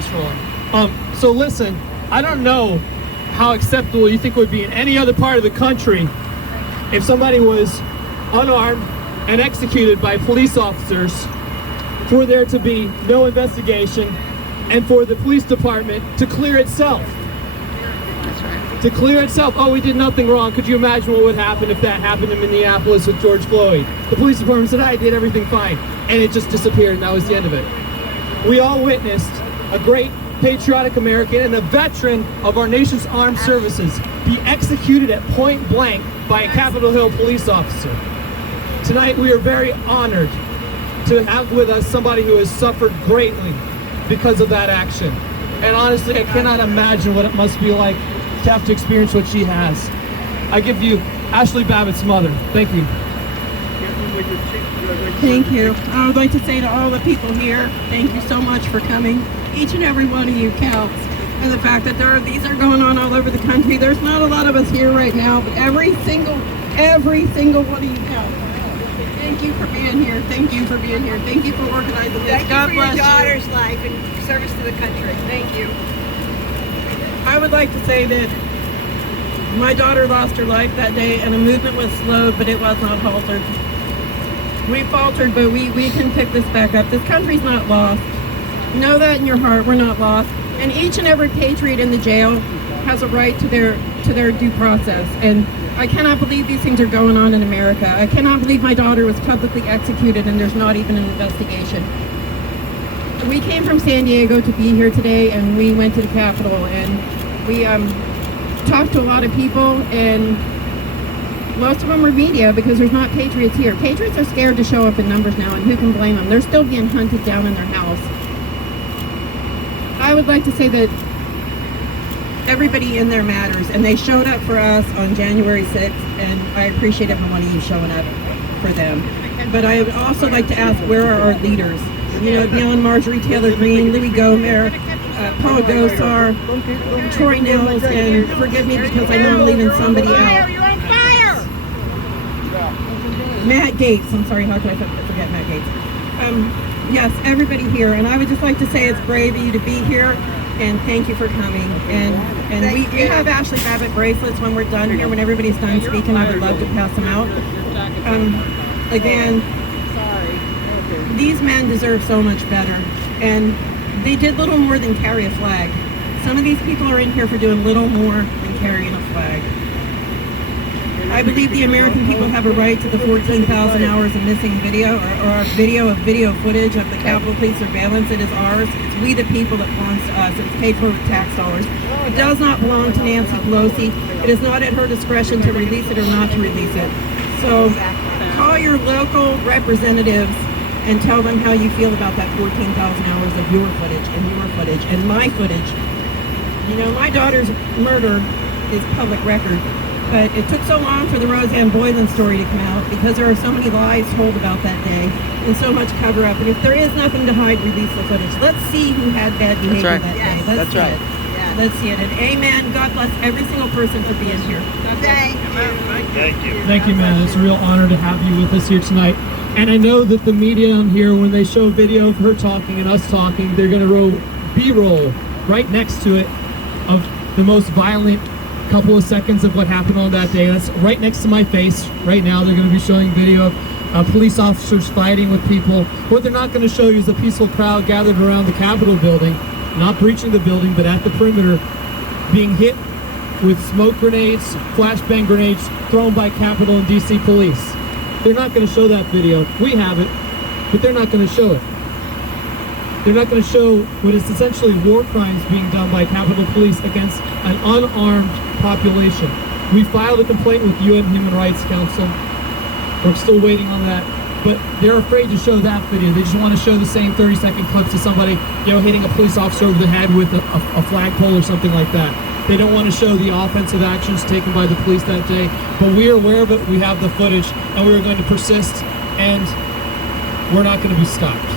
Thanks for rolling. So listen, I don't know how acceptable you think it would be in any other part of the country if somebody was unarmed and executed by police officers, for there to be no investigation and for the police department to clear itself. That's right. To clear itself. Oh, we did nothing wrong. Could you imagine what would happen if that happened in Minneapolis with George Floyd? The police department said, I did everything fine. And it just disappeared, and that was the end of it. We all witnessed a great patriotic American and a veteran of our nation's armed services be executed at point blank by a Capitol Hill police officer. Tonight we are very honored to have with us somebody who has suffered greatly because of that action. And honestly, I cannot imagine what it must be like to have to experience what she has. I give you Ashli Babbitt's mother. Thank you. Thank you. I would like to say to all the people here, thank you so much for coming. Each and every one of you counts. And the fact that these are going on all over the country. There's not a lot of us here right now, but every single one of you counts. Thank you for being here. Thank you for being here. Thank you for organizing this. Thank God you for bless your daughter's life and service to the country. Thank you. I would like to say that my daughter lost her life that day, and the movement was slowed, but it was not halted. We faltered, but we can pick this back up. This country's not lost. Know that in your heart, we're not lost. And each and every patriot in the jail has a right to their due process. And I cannot believe these things are going on in America. I cannot believe my daughter was publicly executed and there's not even an investigation. We came from San Diego to be here today, and we went to the Capitol, and we talked to a lot of people, and most of them were media because there's not patriots here. Patriots are scared to show up in numbers now, and who can blame them? They're still being hunted down in their house. I would like to say that everybody in there matters, and they showed up for us on January 6th, and I appreciate every one of you showing up for them. But I would also like to ask, where are our leaders? You know, beyond Marjorie Taylor Greene, Louis Gohmert, Paul Gosar, Troy Nels, and forgive me because I know I'm leaving somebody out. You're on fire! Matt Gaetz. I'm sorry, how could I forget Matt Gaetz? Yes, everybody here, and I would just like to say it's brave of you to be here, and thank you for coming. And we have Ashli Babbitt bracelets when we're done here. When everybody's done speaking, I would love to pass them out. Again, these men deserve so much better, and they did little more than carry a flag. Some of these people are in here for doing little more than carrying a flag. I believe the American people have a right to the 14,000 hours of missing video, or video footage of the Capitol Police surveillance. It is ours. It's we the people that belongs to us. It's paid for with tax dollars. It does not belong to Nancy Pelosi. It is not at her discretion to release it or not to release it. So call your local representatives and tell them how you feel about that 14,000 hours of your footage and my footage. You know, my daughter's murder is public record. But it took so long for the Roseanne Boylan story to come out because there are so many lies told about that day and so much cover up. And if there is nothing to hide, release the footage. Let's see who had bad behavior that day. Let's see it. Yeah. Let's see it. And amen. God bless every single person for being here. Thank you. Thank you, man. It's a real honor to have you with us here tonight. And I know that the media on here, when they show video of her talking and us talking, they're going to roll B-roll right next to it of the most violent couple of seconds of what happened on that day. That's right next to my face right now. They're going to be showing video of police officers fighting with people. What they're not going to show you is a peaceful crowd gathered around the Capitol building, not breaching the building, but at the perimeter, being hit with smoke grenades, flashbang grenades thrown by Capitol and DC police. They're not going to show that video. We have it, but they're not going to show it. They're not going to show what is essentially war crimes being done by Capitol Police against an unarmed population. We filed a complaint with UN Human Rights Council. We're still waiting on that. But they're afraid to show that video. They just want to show the same 30-second clips of somebody, you know, hitting a police officer over the head with a flagpole or something like that. They don't want to show the offensive actions taken by the police that day. But we are aware of it. We have the footage, and we are going to persist, and we're not going to be stopped.